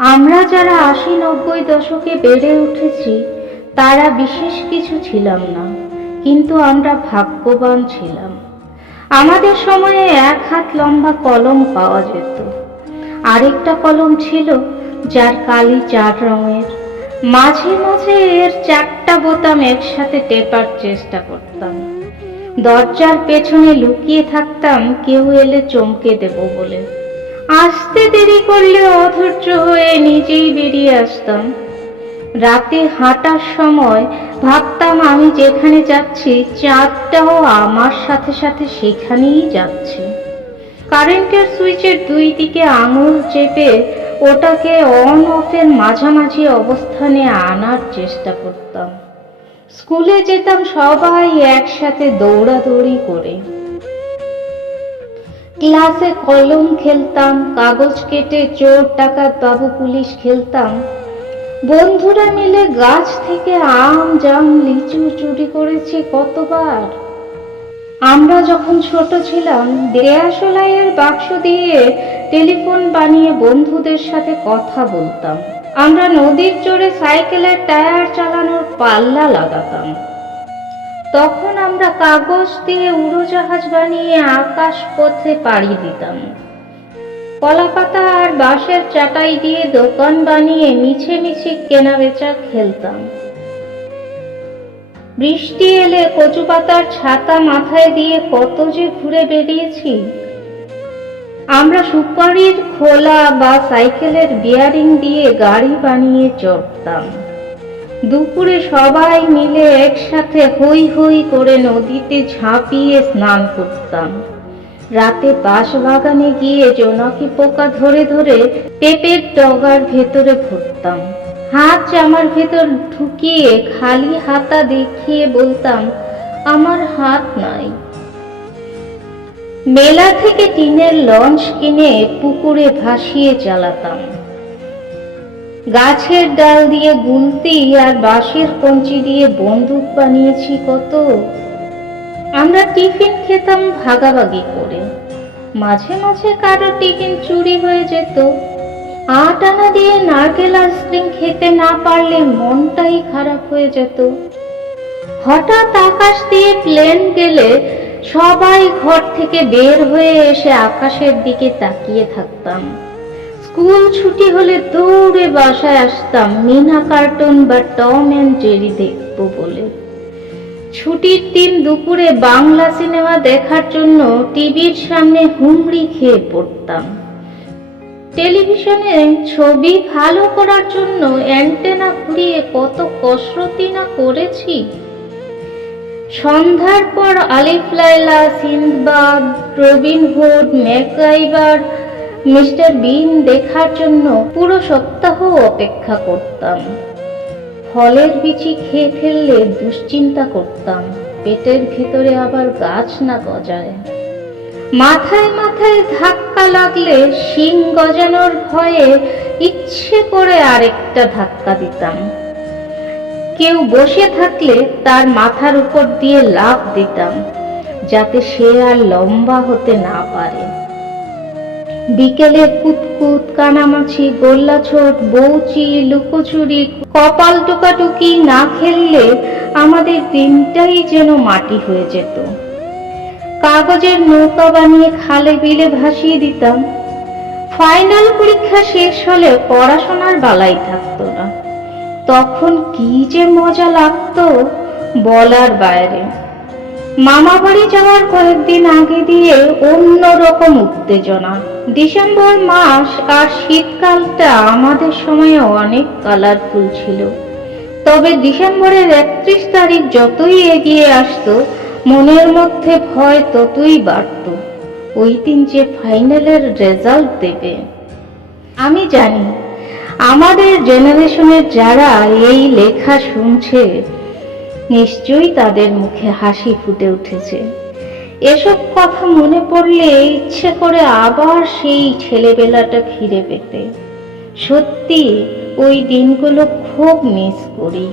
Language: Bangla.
আমরা যারা ৮০-৯০ দশকে বেড়ে উঠেছি তারা বিশেষ কিছু ছিলাম না, কিন্তু আমরা ভাগ্যবান ছিলাম। আমাদের সময়ে ১ হাত লম্বা কলম পাওয়া যেত। আরেকটা কলম ছিল যার কালি ৪ রঙের। মাঝে মাঝে এর ৪টা বোতাম একসাথে টেপার চেষ্টা করতাম। দরজার পেছনে লুকিয়ে থাকতাম কেউ এলে চমকে দেব বলে। আসতে দেরি করলে অধৈর্য হয়ে নিজেই বেরিয়ে আসতাম। রাতে হাঁটার সময় ভাবতাম আমি যেখানে যাচ্ছি চাঁদটাও আমার সাথে সাথে সেখানেই যাচ্ছে। কারেন্টের সুইচের ২ দিকে আঙুল চেপে ওটাকে অন অফের মাঝামাঝি অবস্থানে আনার চেষ্টা করতাম। স্কুলে যেতাম সবাই একসাথে দৌড়াদৌড়ি করে। ক্লাসে কলম খেলতাম, কাগজ কেটে চোর ডাকাত বাবু পুলিশ খেলতাম। বন্ধুরা মিলে গাছ থেকে আম জাম লিচু চুরি করেছি কতবার। আমরা যখন ছোট ছিলাম দেয়াশলাইয়ের বাক্স দিয়ে টেলিফোন বানিয়ে বন্ধুদের সাথে কথা বলতাম। আমরা নদীর চরে সাইকেলের টায়ার চালানোর পাল্লা লাগাতাম। তখন আমরা কাগজ দিয়ে উড়োজাহাজ বানিয়ে আকাশ পথে পাড়ি দিতাম। কলাপাতা আর বাঁশের চাটাই দিয়ে দোকান বানিয়ে মিছে মিছে কেনাবেচা খেলতাম। বৃষ্টি এলে কচু পাতার ছাতা মাথায় দিয়ে কত যে ঘুরে বেরিয়েছি। আমরা সুপারির খোলা বা সাইকেলের বিয়ারিং দিয়ে গাড়ি বানিয়ে চড়তাম। দুপুরে সবাই মিলে একসাথে হই হই করে নদীতে ঝাঁপিয়ে স্নান করতাম। রাতে বাঁশবাগানে গিয়ে জোনাকি পোকা ধরে ধরে পেঁপের ডগার ভেতরে ভরতাম। হাত জামার ভেতর ঢুকিয়ে খালি হাতা দেখিয়ে বলতাম আমার হাত নাই। মেলা থেকে টিনের লঞ্চ কিনে পুকুরে ভাসিয়ে চালাতাম। গাছের ডাল দিয়ে গুলতি আর বাঁশের কঞ্চি দিয়ে বন্দুক বানিয়েছি কত। আমরা টিফিন খেতাম ভাগাভাগি করে। মাঝে মাঝে কারো টিফিন চুরি হয়ে যেত। ৮ আনা দিয়ে নারকেল আইসক্রিম খেতে না পারলে মনটাই খারাপ হয়ে যেত। হঠাৎ আকাশ দিয়ে প্লেন গেলে সবাই ঘর থেকে বের হয়ে এসে আকাশের দিকে তাকিয়ে থাকতাম। স্কুল ছুটি হলে দৌড়ে বাসায় আসতাম মিনা কার্টুন বা টম অ্যান্ড জেরি দেখবো বলে। ছুটির দিন দুপুরে বাংলা সিনেমা দেখার জন্য টিভির সামনে হুমড়ি খেয়ে পড়তাম। টেলিভিশনে ছবি ভালো করার জন্য অ্যান্টেনা ঘুরিয়ে কত কসরতই না করেছি। সন্ধ্যার পর Alif Laila, Sindbad, Robin Hood, MacGyver, Mister Bean দেখার জন্য পুরো সপ্তাহ অপেক্ষা করতাম। ফলের বিচি খেয়ে ফেললে দুশ্চিন্তা করতাম পেটের ভিতরে আবার গাছ না গজায়। মাথায় মাথায় ধাক্কা লাগলে শিং গজানোর ভয়ে ইচ্ছে করে আরেকটা ধাক্কা দিতাম। কেউ বসে থাকলে তার মাথার উপর দিয়ে লাফ দিতাম যাতে সে আর লম্বা হতে না পারে। বিকেলে কুতকুত, কানামাছি, গোল্লাছোট, বউচি, লুকোচুরি, কপাল টুকাটুকি না খেললে আমাদের দিনটাই যেন মাটি হয়ে যেত। কাগজের নৌকা বানিয়ে খালে বিলে ভাসিয়ে দিতাম। ফাইনাল পরীক্ষা শেষ হলে পড়াশোনার বালাই থাকতো না। তখন কি যে মজা লাগতো বলার বাইরে। মামা বাড়ি যাওয়ার কয়েকদিন আগে দিয়ে অন্যরকম উত্তেজনা। ডিসেম্বর মাস আর শীতকালটা আমাদের সময়ে অনেক কালারফুল ছিল। তবে ডিসেম্বরের ৩১ তারিখ যতই এগিয়ে আসতো মনের মধ্যে ভয় ততই বাড়ত। ওই দিন যে ফাইনালের রেজাল্ট দেবে। আমি জানি আমাদের জেনারেশনের যারা এই লেখা শুনছে নিশ্চয়ই তাদের মুখে হাসি ফুটে উঠেছে। এসব কথা মনে পড়লে ইচ্ছে করে আবার সেই ছেলেবেলাটা ফিরে পেতে। সত্যি ওই দিনগুলো খুব মিস করি।